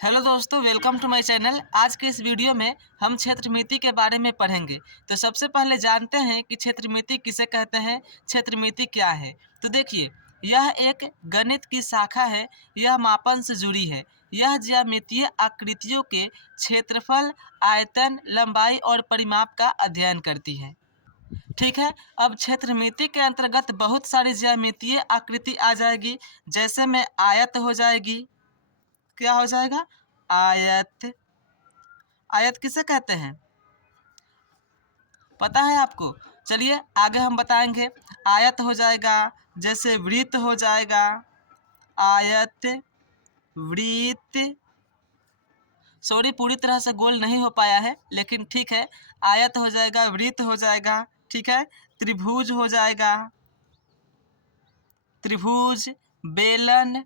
Hello दोस्तों, welcome to my channel. आज के इस वीडियो में हम क्षेत्रमिति के बारे में पढ़ेंगे। तो सबसे पहले जानते हैं कि क्षेत्रमिति किसे कहते हैं, क्षेत्रमिति क्या है। तो देखिए, यह एक गणित की शाखा है। यह मापन से जुड़ी है। यह ज्यामितीय आकृतियों के क्षेत्रफल, आयतन, लंबाई और परिमाप का अध्ययन करती है। ठीक है। अब क्षेत्रमिति के अंतर्गत बहुत सारी ज्यामितीय आकृति आ जाएगी। जैसे में आयत हो जाएगी। क्या हो जाएगा? आयत। आयत किसे कहते हैं, पता है आपको? चलिए आगे हम बताएंगे। आयत हो जाएगा, जैसे वृत्त हो जाएगा। आयत, वृत्त। सॉरी, पूरी तरह से गोल नहीं हो पाया है, लेकिन ठीक है। आयत हो जाएगा, वृत्त हो जाएगा। ठीक है। त्रिभुज हो जाएगा, त्रिभुज। बेलन,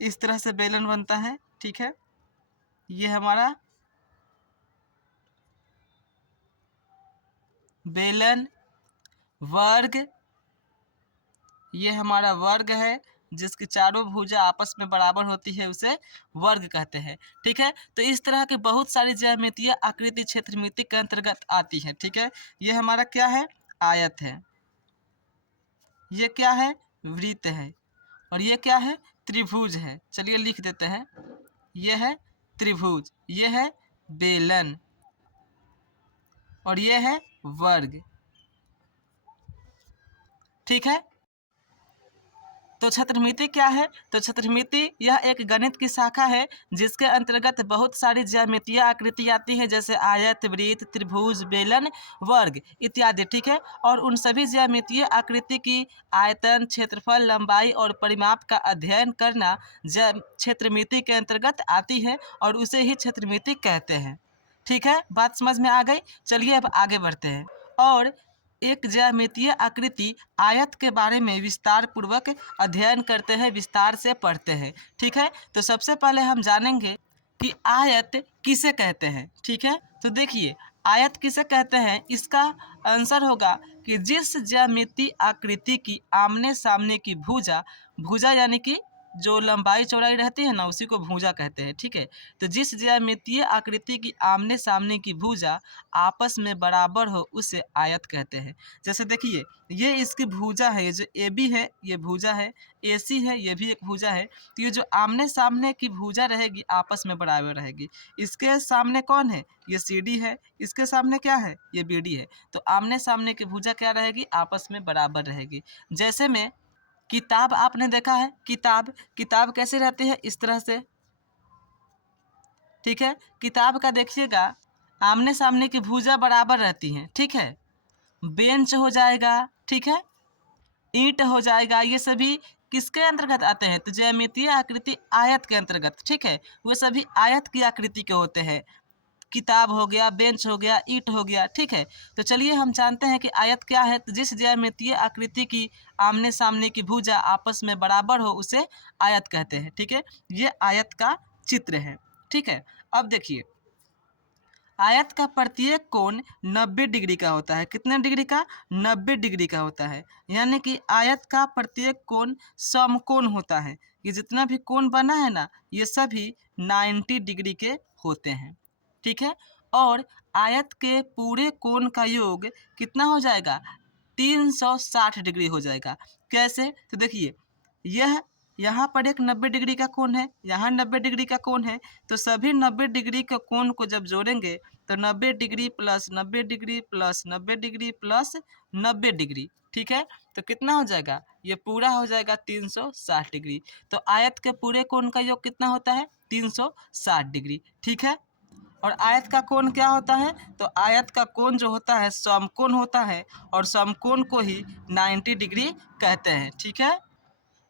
इस तरह से बेलन बनता है। ठीक है। ये हमारा बेलन। वर्ग, ये हमारा वर्ग है। जिसकी चारों भुजा आपस में बराबर होती है उसे वर्ग कहते हैं। ठीक है। तो इस तरह की बहुत सारी ज्यामितीय आकृति क्षेत्रमिति के अंतर्गत आती है। ठीक है। ये हमारा क्या है? आयत है। ये क्या है? वृत्त है। और ये क्या है? त्रिभुज है। चलिए लिख देते हैं। ये है त्रिभुज, ये है बेलन, और ये है वर्ग। ठीक है। तो क्षेत्रमिति क्या है? तो क्षेत्रमिति यह एक गणित की शाखा है जिसके अंतर्गत बहुत सारी ज्यामितीय आकृति आती है, जैसे आयत, वृत्त, त्रिभुज, बेलन, वर्ग इत्यादि। ठीक है। और उन सभी ज्यामितीय आकृति की आयतन, क्षेत्रफल, लंबाई और परिमाप का अध्ययन करना क्षेत्रमिति के अंतर्गत आती है और उसे ही क्षेत्रमिति कहते हैं। ठीक है, बात समझ में आ गई। चलिए अब आगे बढ़ते हैं और एक ज्यामितीय आकृति आयत के बारे में विस्तार पूर्वक अध्ययन करते हैं, विस्तार से पढ़ते हैं। ठीक है। तो सबसे पहले हम जानेंगे कि आयत किसे कहते हैं। ठीक है। तो देखिए, आयत किसे कहते हैं, इसका आंसर होगा कि जिस ज्यामितीय आकृति की आमने सामने की भुजा, भुजा यानी कि जो लंबाई चौड़ाई रहती है ना, उसी को भुजा कहते हैं। ठीक है। तो जिस ज्यामितीय आकृति की आमने सामने की भुजा आपस में बराबर हो उसे आयत कहते हैं। जैसे देखिए, ये इसकी भुजा है, ये जो ए बी है ये भुजा है, ए सी है ये भी एक भुजा है। तो ये जो आमने सामने की भुजा रहेगी आपस में बराबर रहेगी। इसके सामने कौन है? ये सी डी है। इसके सामने क्या है? ये बी डी है। तो आमने सामने की भुजा क्या रहेगी? आपस में बराबर रहेगी। जैसे में किताब आपने देखा है, किताब किताब कैसे रहती है? इस तरह से। ठीक है। किताब का देखिएगा, आमने सामने की भुजा बराबर रहती हैं। ठीक है। बेंच हो जाएगा। ठीक है। ईंट हो जाएगा। ये सभी किसके अंतर्गत आते हैं? तो ज्यामितीय आकृति आयत के अंतर्गत। ठीक है। वो सभी आयत की आकृति के होते हैं। किताब हो गया, बेंच हो गया, ईंट हो गया। ठीक है। तो चलिए हम जानते हैं कि आयत क्या है। तो जिस ज्यामितीय आकृति की आमने सामने की भुजा आपस में बराबर हो उसे आयत कहते हैं। ठीक है। ये आयत का चित्र है। ठीक है। अब देखिए, आयत का प्रत्येक कोण 90 डिग्री का होता है। कितने डिग्री का? 90 डिग्री का होता है। यानी कि आयत का प्रत्येक कोण समकोण होता है। ये जितना भी कोण बना है ना, ये सभी 90 डिग्री के होते हैं। ठीक है। और आयत के पूरे कोण का योग कितना हो जाएगा? 360 डिग्री हो जाएगा। कैसे? तो देखिए, यह यहाँ पर एक 90 डिग्री का कोण है, यहाँ 90 डिग्री का कोण है। तो सभी 90 डिग्री के कोण को जब जोड़ेंगे तो 90 degree plus 90 degree plus 90 degree plus 90 degree. ठीक है। तो कितना हो जाएगा? ये पूरा हो जाएगा 360 डिग्री। तो आयत के पूरे कोण का योग कितना होता है? 360 डिग्री। ठीक है। और आयत का कोण क्या होता है? तो आयत का कोण जो होता है समकोण होता है, और समकोण को ही 90 डिग्री कहते हैं। ठीक है।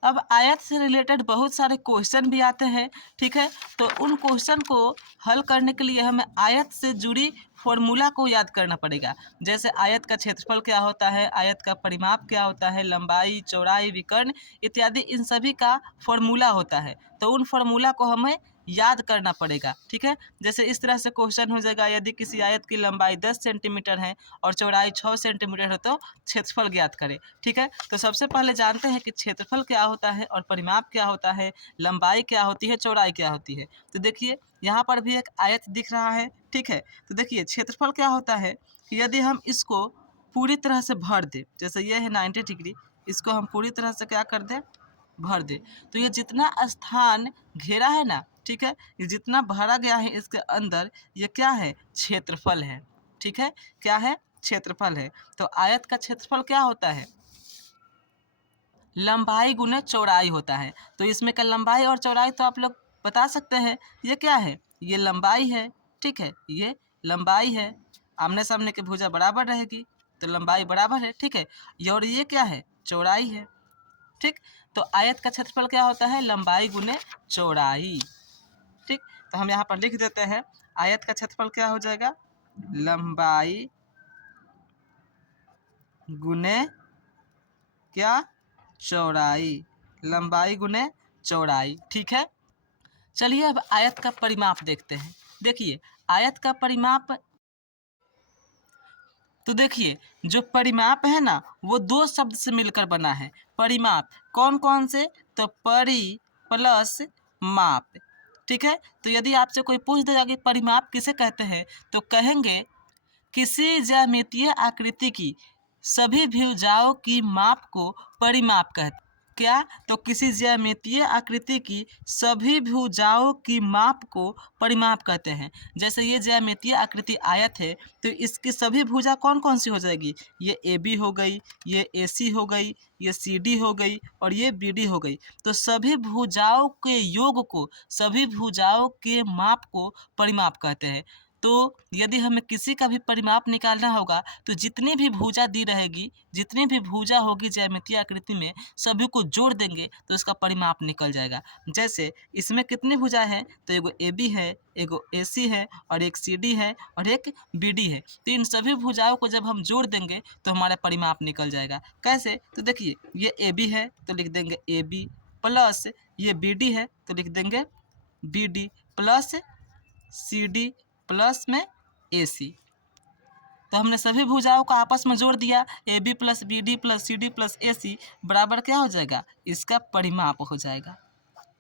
अब आयत से रिलेटेड बहुत सारे क्वेश्चन भी आते हैं। ठीक है। तो उन क्वेश्चन को हल करने के लिए हमें आयत से जुड़ी फॉर्मूला को याद करना पड़ेगा। जैसे आयत का क्षेत्रफल क्या होता है, आयत का परिमाप क्या होता है, लंबाई, चौड़ाई, विकर्ण इत्यादि, इन सभी का फॉर्मूला होता है। तो उन फॉर्मूला को हमें याद करना पड़ेगा। ठीक है, जैसे इस तरह से क्वेश्चन हो जाएगा, यदि किसी आयत की लंबाई 10 सेंटीमीटर है और चौड़ाई 6 सेंटीमीटर है तो क्षेत्रफल ज्ञात करें। ठीक है, तो सबसे पहले जानते हैं कि क्षेत्रफल क्या होता है और परिमाप क्या होता है, लंबाई क्या होती है, चौड़ाई क्या होती है। तो देखिए यहाँ पर भी एक आयत दिख रहा है। ठीक है, तो देखिए क्षेत्रफल क्या होता है कि यदि हम इसको पूरी तरह से भर दें, जैसे ये है 90 डिग्री, इसको हम पूरी तरह से क्या कर दें, भर दे, तो ये जितना स्थान घेरा है ना, ठीक है, ये जितना भरा गया है इसके अंदर, ये क्या है, क्षेत्रफल है। ठीक है, क्या है, क्षेत्रफल है। तो आयत का क्षेत्रफल क्या होता है, लंबाई गुने चौड़ाई होता है। तो इसमें का लंबाई और चौड़ाई तो आप लोग बता सकते हैं, ये क्या है, ये लंबाई है। ठीक है, ये लंबाई है, आमने सामने की भुजा बराबर रहेगी तो लंबाई बराबर है। ठीक है, और ये क्या है, चौड़ाई है। ठीक, तो आयत का क्षेत्रफल क्या होता है, लंबाई गुने चौड़ाई। ठीक, तो हम यहाँ पर लिख देते हैं, आयत का क्षेत्रफल क्या हो जाएगा, लंबाई गुने क्या, चौड़ाई, लंबाई गुने चौड़ाई। ठीक है, चलिए अब आयत का परिमाप देखते हैं। देखिए आयत का परिमाप, तो देखिए जो परिमाप है ना वो दो शब्द से मिलकर बना है। परिमाप कौन कौन से, तो परि प्लस माप। ठीक है, तो यदि आपसे कोई पूछ देगा कि परिमाप किसे कहते हैं, तो कहेंगे किसी ज्यामितीय आकृति की सभी भुजाओं की माप को परिमाप कहते हैं। क्या, तो किसी ज्यामितीय आकृति की सभी भुजाओं की माप को परिमाप कहते हैं। जैसे ये ज्यामितीय आकृति आयत है, तो इसकी सभी भुजा कौन कौन सी हो जाएगी, ये ए बी हो गई, ये ए सी हो गई, ये सी डी हो गई और ये बी डी हो गई। तो सभी भुजाओं के योग को, सभी भुजाओं के माप को परिमाप कहते हैं। तो यदि हमें किसी का भी परिमाप निकालना होगा तो जितनी भी भुजा दी रहेगी, जितनी भी भुजा होगी ज्यामितीय आकृति में, सभी को जोड़ देंगे तो इसका परिमाप निकल जाएगा। जैसे इसमें कितनी भुजा है, तो एगो ए बी है, एगो ए सी है और एक सी डी है और एक बी डी है। तो इन सभी भुजाओं को जब हम जोड़ देंगे तो हमारा परिमाप निकल जाएगा। कैसे, तो देखिए ये ए बी है तो लिख देंगे ए बी, प्लस ये बी डी है तो लिख देंगे B D, plus C D plus में ए सी। तो हमने सभी भुजाओं को आपस में जोड़ दिया, A B plus B D plus C D plus A C बराबर क्या हो जाएगा, इसका परिमाप हो जाएगा।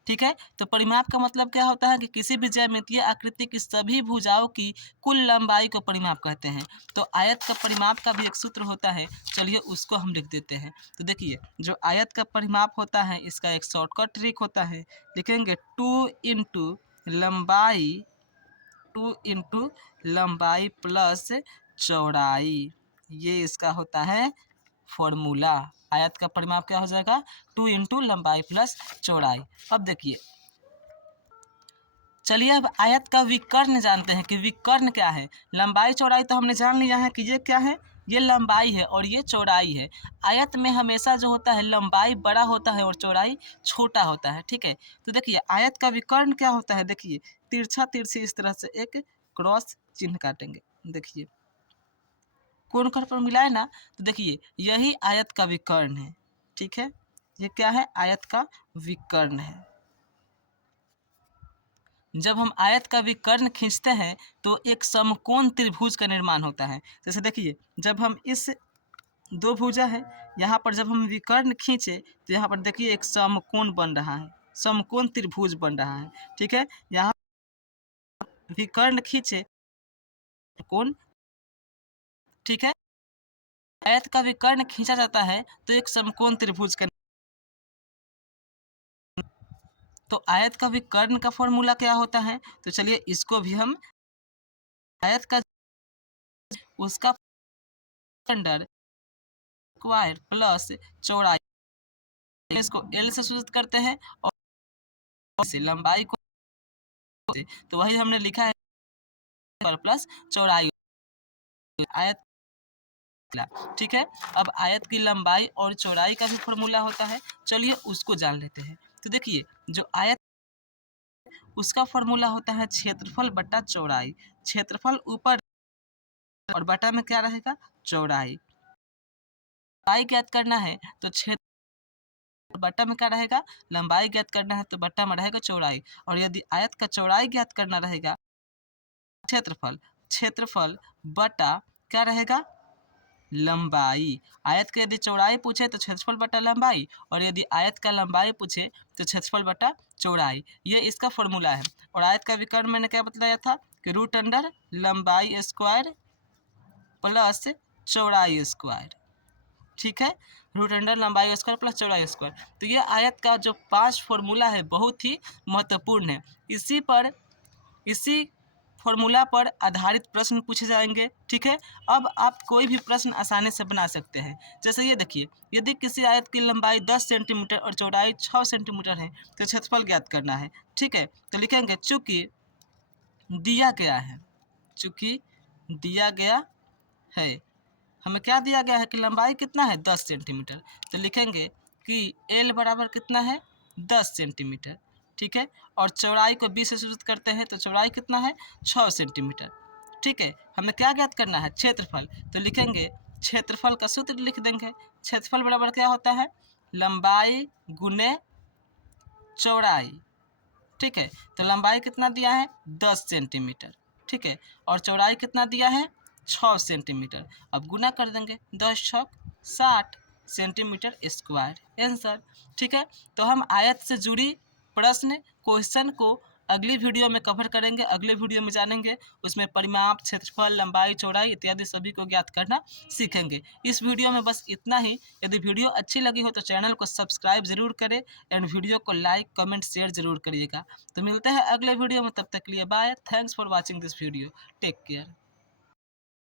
ठीक है, तो परिमाप का मतलब क्या होता है कि किसी भी ज्यामितीय आकृति की सभी भुजाओं की कुल लंबाई को परिमाप कहते हैं। तो आयत का परिमाप का भी एक सूत्र होता है, चलिए उसको हम लिख देते हैं। तो देखिए जो आयत का परिमाप होता है इसका एक शॉर्टकट ट्रिक होता है, लिखेंगे 2 इंटू लंबाई, 2 इंटू लंबाई प्लस चौड़ाई, ये इसका होता है फॉर्मूला। आयत का परिमाप क्या हो जाएगा, 2 इंटू लंबाई प्लस चौड़ाई। अब देखिए, चलिए अब आयत का विकर्ण जानते हैं कि विकर्ण क्या है। लंबाई चौड़ाई तो हमने जान लिया है कि ये क्या है, ये लंबाई है और ये चौड़ाई है। आयत में हमेशा जो होता है लंबाई बड़ा होता है और चौड़ाई छोटा होता है। ठीक है, तो देखिए आयत का विकर्ण क्या होता है, देखिए तिरछा तिरछी इस तरह से एक क्रॉस चिन्ह काटेंगे। देखिए कोण कोण पर मिलाए ना, तो देखिए यही आयत का विकर्ण है। ठीक है, ये क्या है, आयत का विकर्ण है। जब हम आयत का विकर्ण खींचते हैं तो एक समकोण त्रिभुज का निर्माण होता है। जैसे देखिए जब हम इस दो भुजा है, यहाँ पर जब हम विकर्ण खींचे तो यहाँ पर देखिए एक समकोण बन रहा है, समकोण त्रिभुज बन रहा है। ठीक है, यहाँ विकर्ण खींचे कोण। ठीक है, आयत का विकर्ण खींचा जाता है तो एक समकोण त्रिभुज का, तो आयत का विकर्ण का फॉर्मूला क्या होता है, तो चलिए इसको भी हम आयत का उसका अंडर स्क्वायर प्लस चौड़ाई, इसको एल से सूचित करते हैं और से लंबाई को, तो वही हमने लिखा है प्लस चौड़ाई आयत। ठीक है, अब आयत की लंबाई और चौड़ाई का भी फॉर्मूला होता है, चलिए उसको जान लेते हैं। तो देखिए जो आयत उसका फॉर्मूला होता है क्षेत्रफल बटा चौड़ाई। क्षेत्रफल ऊपर और बटा में क्या रहेगा, चौड़ाई। चौड़ाई ज्ञात करना है तो क्षेत्र बट्टा में क्या रहेगा, लंबाई ज्ञात करना है तो बट्टा में रहेगा चौड़ाई। और यदि आयत का चौड़ाई ज्ञात करना रहेगा, क्षेत्रफल, क्षेत्रफल बटा क्या रहेगा, लंबाई। आयत का यदि चौड़ाई पूछे तो क्षेत्रफल बटा लंबाई, और यदि आयत का लंबाई पूछे तो क्षेत्रफल बटा चौड़ाई। ये इसका फॉर्मूला है। और आयत का विकर्ण मैंने क्या बताया था कि रूट अंडर लंबाई स्क्वायर प्लस चौड़ाई स्क्वायर, ठीक है, रूट अंडर लंबाई स्क्वायर प्लस चौड़ाई स्क्वायर। तो ये आयत का जो 5 फॉर्मूला है बहुत ही महत्वपूर्ण है। इसी फॉर्मूला पर आधारित प्रश्न पूछे जाएंगे, ठीक है। अब आप कोई भी प्रश्न आसानी से बना सकते हैं। जैसे ये देखिए, यदि किसी आयत की लंबाई 10 सेंटीमीटर और चौड़ाई 6 सेंटीमीटर है तो क्षेत्रफल ज्ञात करना है, ठीक है। तो लिखेंगे चूँकि दिया गया है, चूँकि दिया गया है, हमें क्या दिया गया है कि लंबाई कितना है 10 सेंटीमीटर, तो लिखेंगे कि एल बराबर कितना है 10 सेंटीमीटर, ठीक है। और चौड़ाई को 20 से सूचित करते हैं तो चौड़ाई कितना है 6 सेंटीमीटर, ठीक है। हमें क्या ज्ञात करना है, क्षेत्रफल, तो लिखेंगे क्षेत्रफल का सूत्र लिख देंगे। क्षेत्रफल बराबर क्या होता है, लंबाई गुने चौड़ाई, ठीक है। तो लंबाई कितना दिया है 10 सेंटीमीटर, ठीक है, और चौड़ाई कितना दिया है 6 सेंटीमीटर। अब गुना कर देंगे, 10 छक 60 सेंटीमीटर स्क्वायर आंसर, ठीक है। तो हम आयत से जुड़ी प्रश्न क्वेश्चन को अगली वीडियो में कवर करेंगे, अगले वीडियो में जानेंगे, उसमें परिमाप, क्षेत्रफल, लंबाई, चौड़ाई इत्यादि सभी को ज्ञात करना सीखेंगे। इस वीडियो में बस इतना ही। यदि वीडियो अच्छी लगी हो तो चैनल को सब्सक्राइब जरूर करें एंड वीडियो को लाइक कमेंट शेयर जरूर करिएगा। तो मिलते हैं अगले वीडियो में, तब तक के लिए bye, thanks for watching this video, take care.